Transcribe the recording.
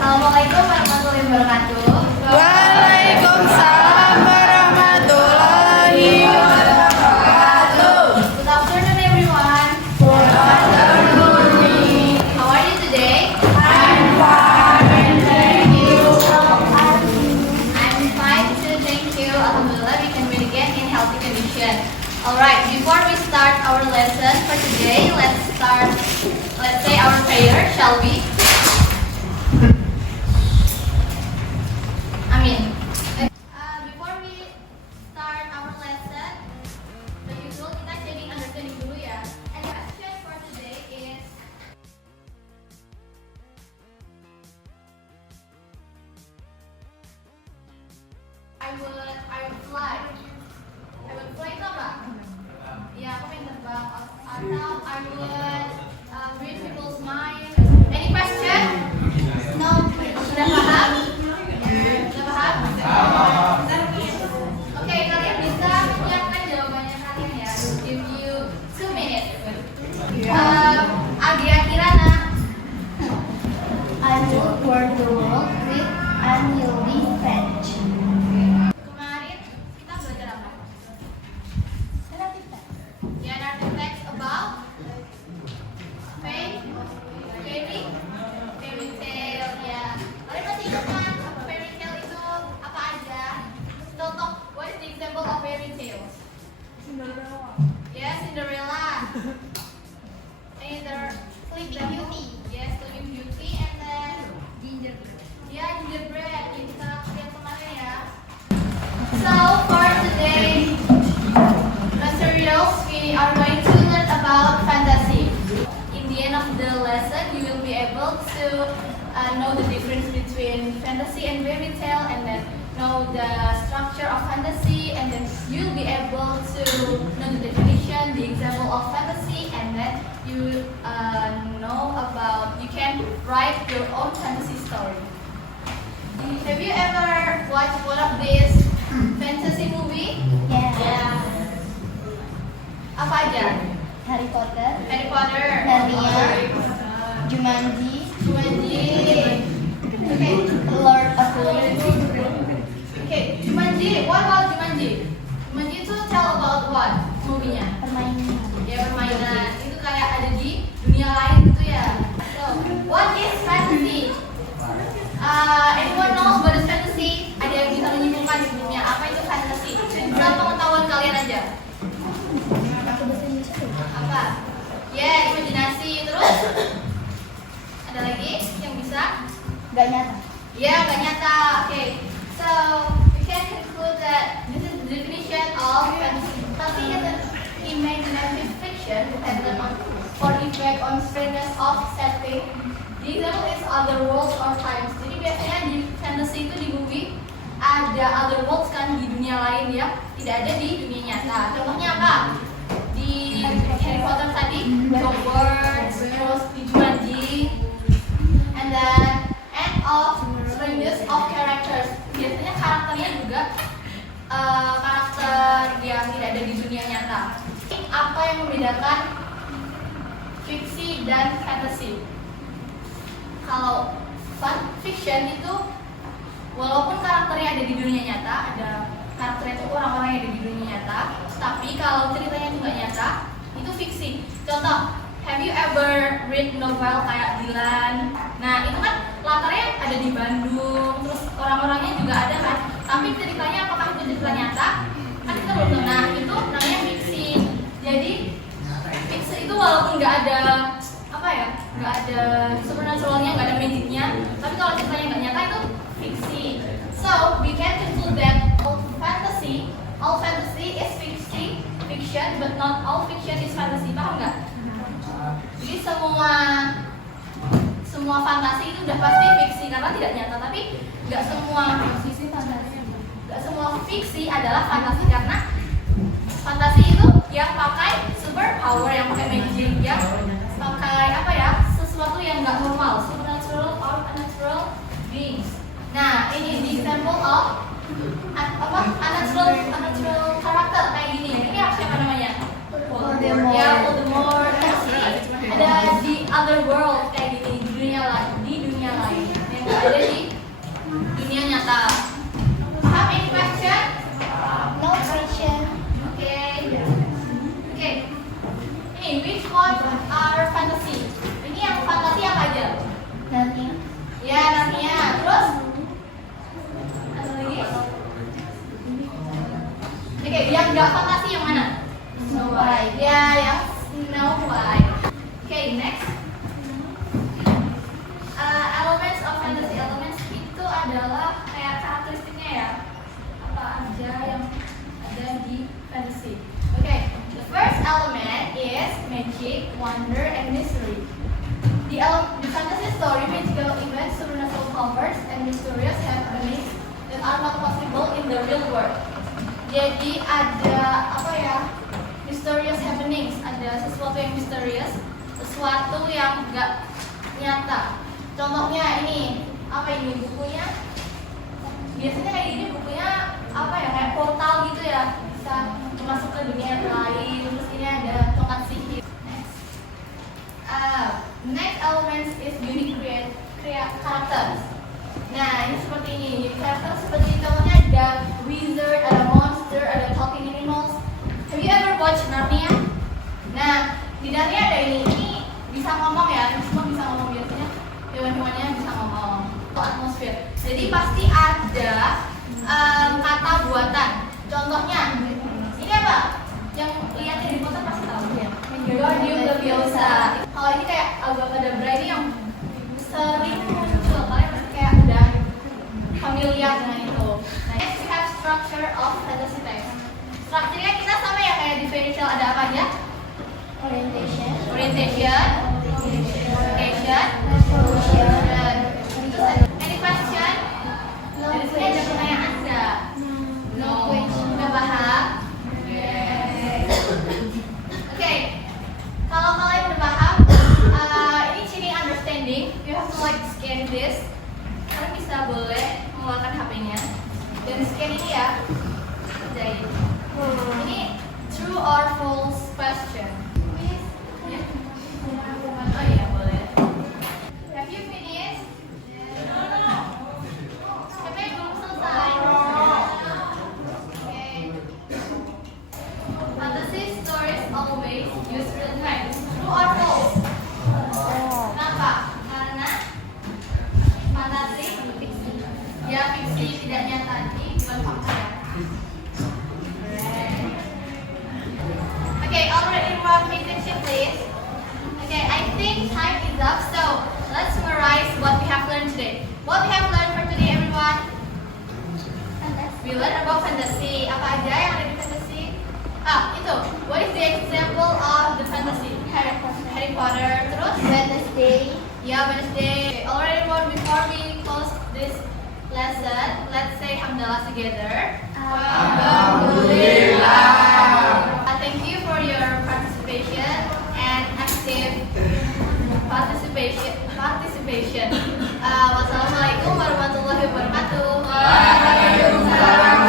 Assalamualaikum warahmatullahi wabarakatuh. Waalaikumsalam warahmatullahi wabarakatuh. Good afternoon, everyone. Good afternoon. How are you today? I'm fine, thank you. I'm fine too, thank you. Alhamdulillah, we can meet again in healthy condition. Alright, before we start our lesson for today, let's say our prayer, shall we? Amin. Before we start our lesson, the usual kita checking understanding dulu ya. And the question for today is, I would fly. I would fly itu apa? Ya, aku pengen terbang. Atau I would read people's mind. Any question? No. Sudah paham? Sudah paham? Oke, kalian bisa menyiapkan jawabannya kalian ya. Give you 2 minutes. Agia Kirana. I will tour the world with annually French. Kemarin kita belajar apa? Relative text. Ya, narrative text about fairy tale ya. Kalian masih ingat kan fairy tale itu apa aja? Contoh, what is the example of fairy tale? Yes, Cinderella. Either Sleeping Beauty. Yes, Sleeping Beauty, and then Gingerbread. ya gingerbread. Ini kita lihat kemarin ya. So for today's materials, we are going to learn about fantasy. In the end of the lesson, you will be able to know the difference between fantasy and fairy tale, and then know the structure of fantasy, and then you'll be able to know the definition, the example of fantasy, and then you know about, you can write your own fantasy story. Have you ever watched one of these fantasy movie? Yeah. Apa aja? Harry Potter. Harry Potter, Narnia. Jumanji. Jumanji. Okay. Lord of the Rings. Okay, Jumanji. What about Jumanji? Jumanji itu tell about what? Movie-nya? Permainan. Ya, permainan. Itu kayak ada di dunia lain gitu ya. So, what is fantasy? Anyone knows what is fantasy? Ada yang bisa menyimpulkan sebelumnya apa itu fantasy? Menurut pengetahuan kalian aja. Apa? Ya, imajinasi. Terus? Ada lagi yang bisa? Gak nyata. Ya, gak nyata. Okay. So, we can conclude that this is the definition of fantasy. Fantasy is an imaginative fiction dependent on or effect on strangeness of setting. The example is other worlds or times. Jadi biasanya di fantasy itu di movie ada other worlds kan, di dunia lain ya, tidak ada di dunia nyata. Contohnya apa? Di Harry Potter tadi, Hogwarts, terus di Jumanji, and then of strangeness of characters. Biasanya karakternya juga karakter yang tidak ada di dunia nyata. Apa yang membedakan fiksi dan fantasy? Kalau fun fiction itu walaupun karakternya ada di dunia nyata, ada karakternya itu orang-orang yang ada di dunia nyata, tapi kalau ceritanya itu nggak nyata, itu fiksi. Contoh, have you ever read novel kayak Dylan? Nah, itu kan latarnya ada di Bandung, terus orang-orangnya juga ada kan, tapi ceritanya apakah itu cerita nyata? Kan kita belum tahu. Nah, itu namanya fiksi. Jadi fiksi itu walaupun nggak ada apa ya, nggak ada supernaturalnya, nggak ada magicnya, tapi kalau ceritanya nggak nyata itu fiksi. So we can conclude that all fantasy is fiction, but not all fiction is fantasy. Paham nggak? Jadi semua fantasi itu udah pasti fiksi karena tidak nyata, tapi nggak semua fiksi adalah fantasi karena fantasi itu yang pakai super power, yang pakai magic, yang pakai apa ya, sesuatu yang nggak normal, supernatural or unnatural beings. Nah, ini the example of unnatural karakter kayak gini. Ini siapa namanya? Voldemort. Ya, Voldemort. Ada di other world kayak gini, di dunia lain yang nggak ada what are fantasy? Ini yang fantasi apa aja? Narnia. Ya, Narnia. Terus? Ada lagi? Oke, yang nggak fantasi yang mana? Snow White. Ya, yang Snow White. Oke, next. Elements of fantasy. Elements itu adalah kayak karakteristiknya ya. Apa aja yang ada di fantasy. Oke, the first element is magic, wonder, and mystery. The fantasy story, magical events, supernatural powers, and mysterious happenings that are not possible in the real world. Jadi ada apa ya? Mysterious happenings, ada sesuatu yang misterius, sesuatu yang nggak nyata. Contohnya ini, apa ini bukunya? Biasanya kayak gini bukunya apa ya? Kayak portal gitu ya, bisa masuk ke dunia lain. Terus ini ada tongkat sihir. Next elements is unique characters. Nah, ini seperti ini. Unique characters seperti contohnya ada wizard, ada monster, ada talking animals. Have you ever watched Narnia? Nah, di Narnia ada ini bisa ngomong ya, ini semua bisa ngomong biasanya. Hewan-hewannya bisa ngomong. Atau atmosfer. Jadi pasti ada kata buatan. Contohnya, ini apa? Yang lihat di foto pasti tahu ya. Wingardium Leviosa. Kalau ini kayak Abracadabra ini yang sering muncul, kalian pasti kayak udah familiar dengan itu. Nah, next we have structure of fantasy text. Strukturnya kita sama ya kayak di fairy tale, ada apa aja? Orientation. Orientation, location, dan terus ada any question? Dari sini ada pertanyaan nggak? No. Udah paham? Oke. Kalau kalian udah paham, ini ciri understanding. You have to like scan this. Kalian bisa boleh mengeluarkan HP-nya dan scan ini ya. Jadi ini true or false question. Ya. Oh iya boleh. Have you finished? No. Tapi belum selesai. Okay. Fantasy stories always use real facts. True or false? Kenapa? Karena fantasi ya fiksi tidak nyata, jadi bukan fakta ya. Okay, already more pay attention please. Okay, I think time is up, so let's summarize what we have learned today. What we have learned for today, everyone? We learned about fantasy. Apa aja yang ada di fantasy? Itu. What is the example of the fantasy? Harry Potter. Terus? Wednesday. Yeah, Wednesday. Okay, already more before we close this lesson, let's say hamdalah together. Alhamdulillah. Thank you for your participation and active participation. Wassalamualaikum warahmatullahi wabarakatuh. Waalaikumsalam.